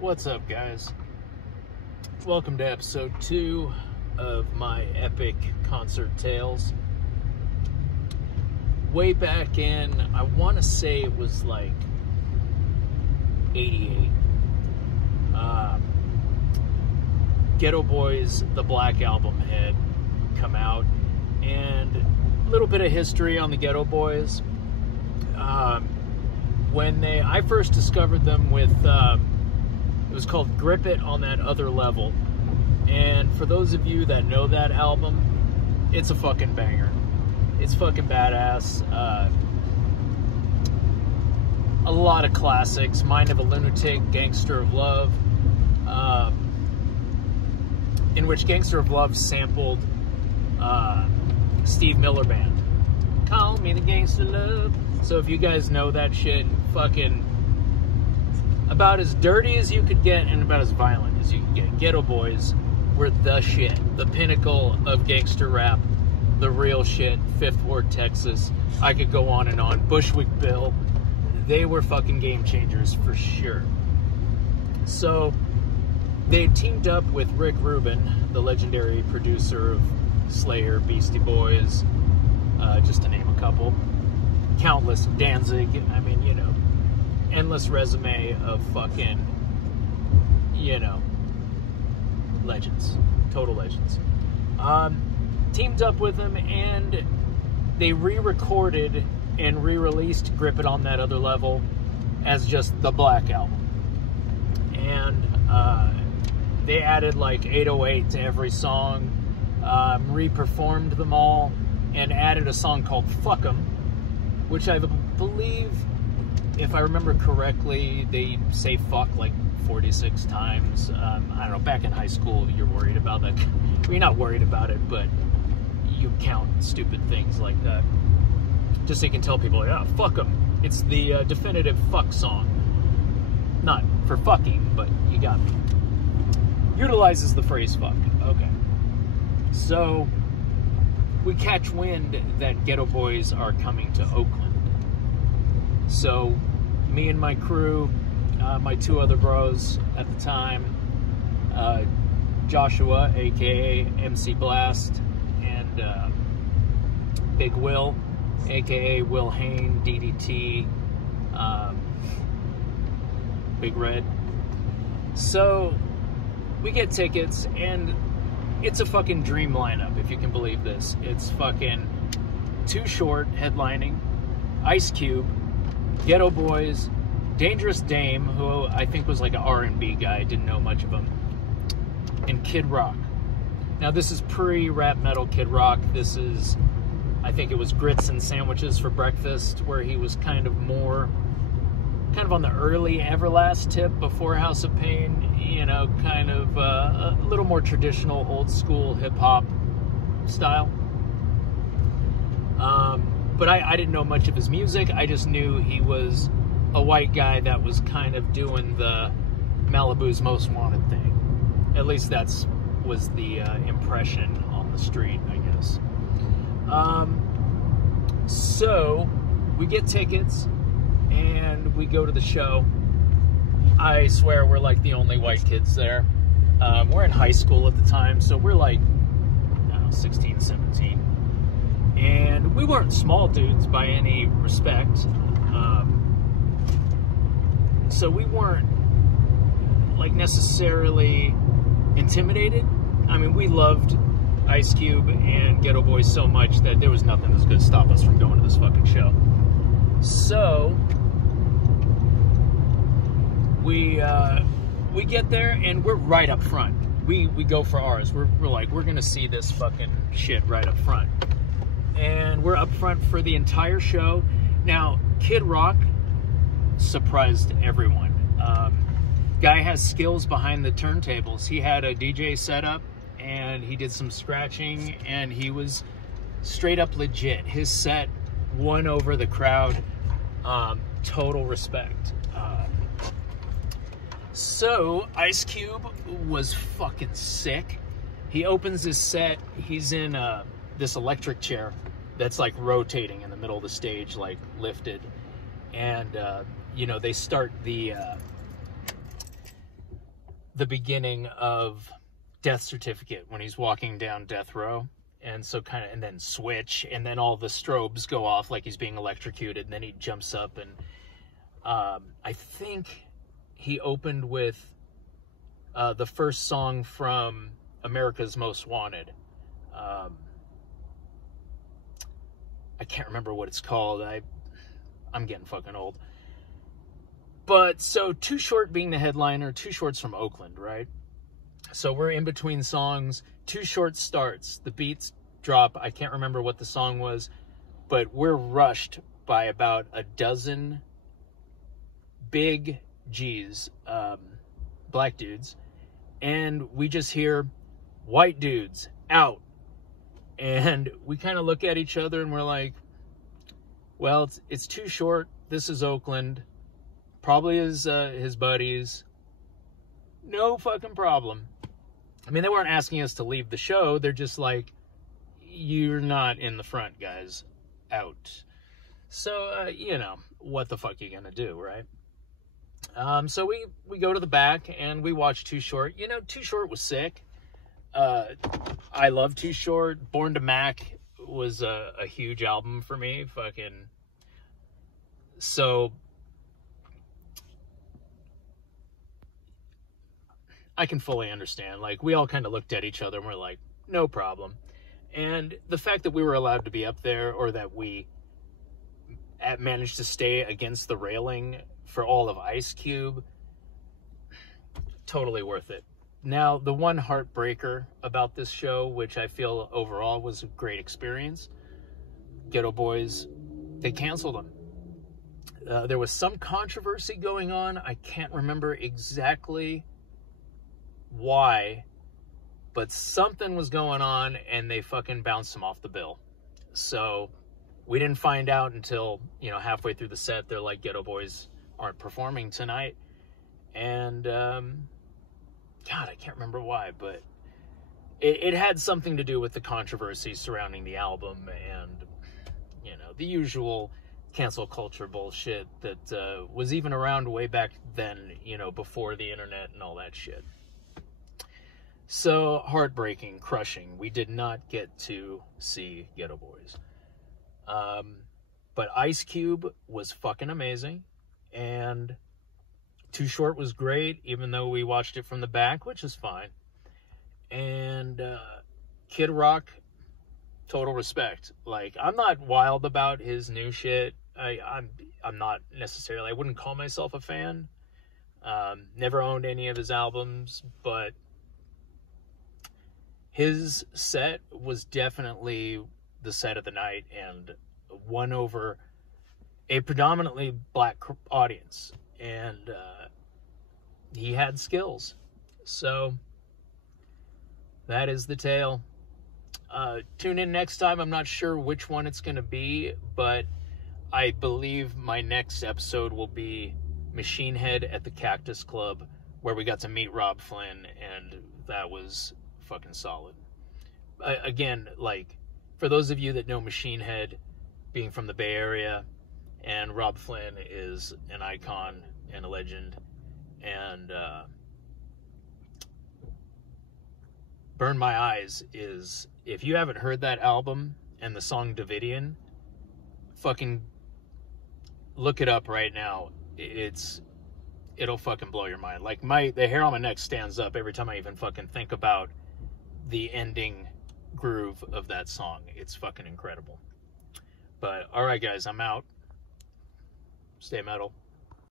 What's up, guys? Welcome to episode 2 of my epic concert tales. Way back in, I want to say it was like 88. GETO Boys, the Black Album had come out, and a little bit of history on the GETO Boys. When I first discovered them with, it was called Grip It on That Other Level. And for those of you that know that album, it's a fucking banger. It's fucking badass. A lot of classics. Mind of a Lunatic, Gangster of Love. In which Gangster of Love sampled Steve Miller Band. Call me the Gangster Love. So if you guys know that shit, fucking about as dirty as you could get and about as violent as you could get. GETO Boys were the shit. The pinnacle of gangster rap. The real shit. Fifth Ward, Texas. I could go on and on. Bushwick Bill. They were fucking game changers for sure. So they teamed up with Rick Rubin, the legendary producer of Slayer, Beastie Boys, just to name a couple. Countless, Danzig, I mean, you know, endless resume of fucking, you know, legends, total legends. Teamed up with them, and they re-recorded and re-released Grip It on That Other Level as just the Black Album. And they added like 808 to every song, re-performed them all, and added a song called Fuck 'Em, which I believe, if I remember correctly, they say fuck like 46 times. I don't know, back in high school, you're worried about that. Well, you're not worried about it, but you count stupid things like that. Just so you can tell people, yeah, fuck 'em. It's the definitive fuck song. Not for fucking, but you got me. Utilizes the phrase fuck. Okay. So we catch wind that GETO Boys are coming to Oakland. So me and my crew, my two other bros at the time, Joshua, aka MC Blast, and Big Will, aka Will Hain, DDT, Big Red. So we get tickets, and it's a fucking dream lineup, if you can believe this. It's fucking Too Short headlining, Icecube, GETO Boys, Dangerous Dame, who I think was like an R&B guy, didn't know much of him, and Kid Rock. Now this is pre-rap metal Kid Rock. This is, I think it was Grits and Sandwiches for Breakfast, where he was kind of on the early Everlast tip before House of Pain, you know, kind of a little more traditional, old school hip-hop style. But I didn't know much of his music. I just knew he was a white guy that was kind of doing the Malibu's Most Wanted thing. At least was the impression on the street, I guess. So we get tickets and we go to the show. I swear we're like the only white kids there. We're in high school at the time, so we're like, I don't know, 16, 17. And we weren't small dudes by any respect. So we weren't like necessarily intimidated. I mean, we loved Icecube and GETO Boys so much that there was nothing that's going to stop us from going to this fucking show. So we get there, and we're right up front. We go for ours. We're like, we're gonna see this fucking shit right up front, and we're up front for the entire show. Now, Kid Rock surprised everyone. Guy has skills behind the turntables. He had a DJ setup, and he did some scratching, and he was straight up legit. His set won over the crowd. Total respect. So Icecube was fucking sick. He opens his set. He's in this electric chair that's like rotating in the middle of the stage, like lifted. And, you know, they start the the beginning of Death Certificate when he's walking down death row. And so and then switch, and then all the strobes go off like he's being electrocuted, and then he jumps up, and I think he opened with the first song from America's Most Wanted. I can't remember what it's called. I'm getting fucking old. But so Too Short being the headliner, Too Short's from Oakland, right? So we're in between songs. Too Short starts. The beats drop. I can't remember what the song was, but we're rushed by about a dozen big G's, black dudes, and we just hear white dudes out. And we kind of look at each other and we're like, well, it's Too Short. This is Oakland. Probably his buddies. No fucking problem. I mean, they weren't asking us to leave the show. They're just like, you're not in the front, guys. Out. So, you know, what the fuck are you gonna do, right? So we go to the back and we watch Too Short. You know, Too Short was sick. I love Too Short. Born to Mac was a huge album for me. Fucking. So I can fully understand. Like, we all kind of looked at each other and we're like, no problem. And the fact that we were allowed to be up there, or that we managed to stay against the railing for all of Icecube, totally worth it. Now, the one heartbreaker about this show, which I feel overall was a great experience, GETO Boys, they canceled them. There was some controversy going on. I can't remember exactly why, but something was going on and they fucking bounced them off the bill. So we didn't find out until, you know, halfway through the set. They're like, GETO Boys aren't performing tonight. And God, I can't remember why, but it had something to do with the controversy surrounding the album and, you know, the usual cancel culture bullshit that was even around way back then, you know, before the internet and all that shit. So, heartbreaking, crushing. We did not get to see GETO Boys. But Icecube was fucking amazing. And Too Short was great, even though we watched it from the back, which is fine. And Kid Rock, total respect. Like, I'm not wild about his new shit. I'm not necessarily, I wouldn't call myself a fan. Never owned any of his albums, but his set was definitely the set of the night and won over a predominantly black audience. And he had skills. So that is the tale. Tune in next time. I'm not sure which one it's going to be, but I believe my next episode will be Machine Head at the Cactus Club, where we got to meet Rob Flynn, and that was fucking solid. Again, like, for those of you that know Machine Head, being from the Bay Area, and Rob Flynn is an icon and a legend, and Burn My Eyes is, if you haven't heard that album and the song Davidian, fucking look it up right now. It'll fucking blow your mind. Like, the hair on my neck stands up every time I even fucking think about the ending groove of that song. It's fucking incredible. But alright guys, I'm out. Stay metal.